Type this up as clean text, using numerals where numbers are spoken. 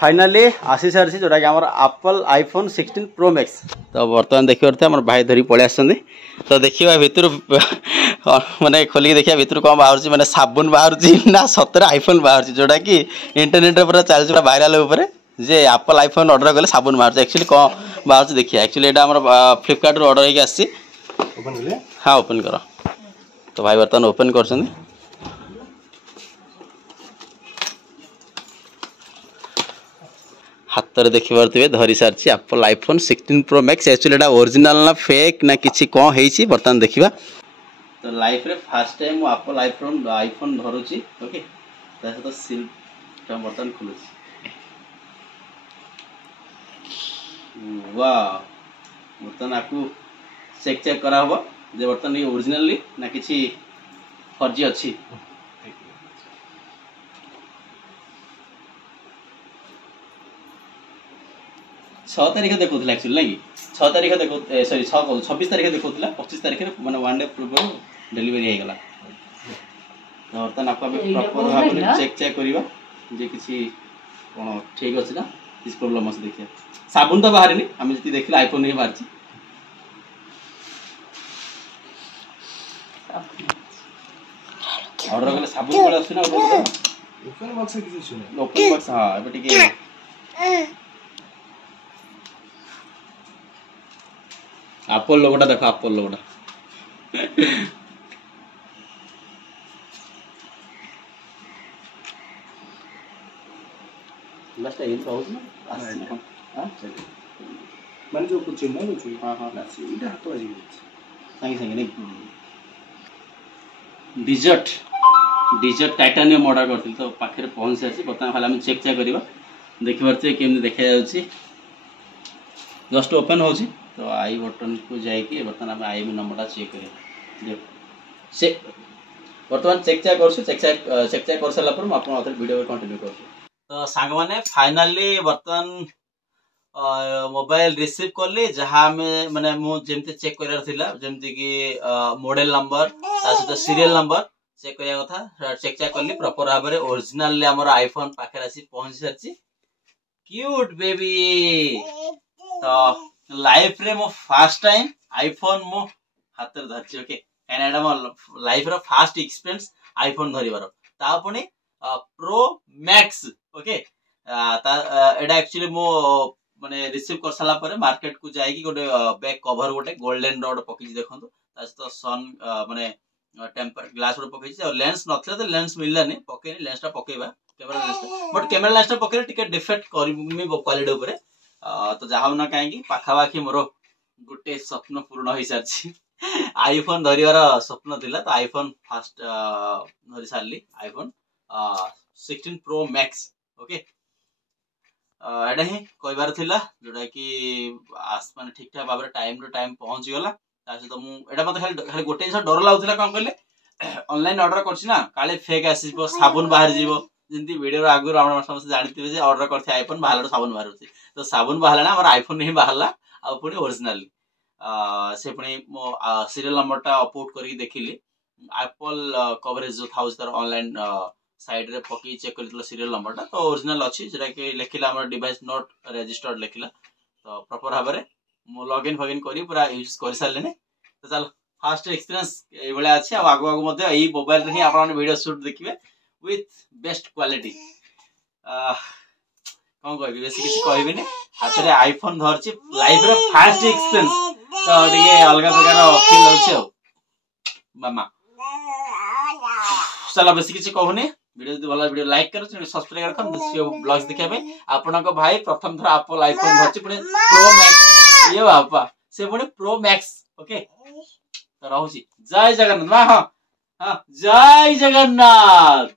Finally आसी सारी जोटा कि आम एप्पल आईफोन 16 प्रो मैक्स तो बर्तमान देखिए आम भाई धरी पलि आस तो देखा भितर माने खोलिक देखा भितर कौन बाहर माने साबुन बाहर ना सतरे आईफोन बाहर जोटा कि इंटरनेट पूरा चलती भाइराल जे एप्पल आईफोन ऑर्डर कले साबुन बाहर एक्चुअली कौन बाहर देखिए एक्चुअली यहाँ फ्लिपकार्ट ऑर्डर होगी आसी हाँ ओपन कर तो भाई बर्तमान ओपन कर हाथ में देखिपे धरी सारी Apple iPhone 16 pro max actually एटा ओरिजिनल ना फेक ना किसी कौन है बर्तमान देखा तो लाइफ रे फर्स्ट टाइम मु एप्पल आईफोन धरुची ओके तो सील बर्तमान खुलू वाह बर्तमान आपको चेक करा हबो जे बर्तमान ये ओरिजिनली ना किसी फर्जी अच्छी 6 तारीख देखा एक्चुअली ना 6 तारीख देखो सॉरी 26 तारीख देखा 25 तारीख मैंने वन डे पूर्व डेलीवरी हो गला तो बर्तमान आपको प्रॉपर भाव चेक करवा जे किसी कौन ठीक अच्छे ना किसी प्रोब्लेम अच्छे देखिए साबुन तो बाहर नहीं आम जी देखिए आईफोन ही बाहर ऑर्डर कले साबुन कले आसुना ओपन बॉक्स ओपन बॉक्स हां एबे टिके एप्पल लोगोटा देखो एप्पल लोगोटा लास्ट टाइम पाउस ना हां माने जो कुछ चिन्ह है हां हां इटा हाथ बाजी संगे संगे नहीं डिजर्ट टाइटानियम ऑर्डर करथिल तो पाखरे पहुंच सारी बता खाली हम चेक करबा देखि परते केमने देखा जाउची जस्ट ओपन होची तो आई बटन को जाइए बर्तमान आम आई नंबरटा चेक कर से बर्तमान चेक कर सारा पर मुझे वीडियो कंटिन्यू कर तो सांग मैंने फाइनाली बर्तमान मोबाइल रिसीव कली जहाँ माने मुझे चेक करमती कि मॉडल नंबर सहित सीरियल नंबर चेक करने कथा चेक कली प्रॉपर भाव में ओरिजिनल आमर आईफोन पाखे आसी पहुंची सारी क्यूट बेबी तो लाइफ रे मो फर्स्ट टाइम आईफोन मो हाथ में धरची ओके कहीं मो life row first experience iPhone धरिबार ता पुणी प्रो मैक्स ओके एटा एक्चुअली मो माने रिसीव कर साला परे मार्केट को जाई कि गोटे बैक कवर गोटे गोल्डन रॉड पकई देखंतु तास तो सन माने टेम्पर ग्लास रो पकई और लेंस नथले तो लेंस मिललानी पकई लेंसटा पकईबा कैमरा लेंस बट कैमरा लेंसटा पकई टिके डिफेक्ट करमी क्वालिटी ऊपर तो जहाँ ना कहीं पाखापाखि मोर गोटे स्वप्न पूर्ण हो सारी आईफोन धरिवार स्वप्न थिला तो आईफोन फास्ट धरी सारी आईफोन 16 प्रो मैक्स ओके एटा ही कहबार थिला जोटा कि माने ठीक ठाक भाव टाइम टू टाइम पहुंची गला सहित मुझे मत खाली गोटे जिन डर लगुला कौन कहले ऑनलाइन ऑर्डर करना काले फेक आस साबुन बाहर जीवो जमी वीडियो आगुरी आप समस्त जानते ऑर्डर करते आईफोन बाहर साबुन बाहर तो साबुन बाहर आम आईफोन ही बाहर पुणी ओरिजिनाली से पुणी मो सीरियल नंबरटा अपलोड करके देखिली एप्पल कवरेज जो था तार ऑनलाइन साइड रे पकई चेक कर सीरियल नंबरटा तो ओरिजिनल अच्छी जोटा कि लिखला आम डिवाइस नॉट रजिस्टर्ड लिखला तो प्रॉपर भाव में मो लॉगिन फॉगिन करी पूरा यूज कर सारे तो चलो फास्ट एक्सपीरियंस ये अच्छे आगु आगु यही मोबाइल ही आप वीडियो शूट देखिए विथ बेस्ट क्वालिटी कौन कह बेस किसी कहबी हाथ में आईफोन धरची लाइफ रो फास्ट एक्सपीरियंस तो टिके अलग प्रकार फील होछि मामा चलो बेस किसी कहूनी वीडियो जो भला वीडियो लाइक करो सब्सक्राइब कर दिस ब्लॉग्स देखा आपन भाई प्रथम थर एप्पल आईफोन धरची पुणी प्रो मैक्स ये बापा से पुणी प्रो मैक्स ओके तो रहूची जय जगन्नाथ हाँ हाँ जय जगन्नाथ।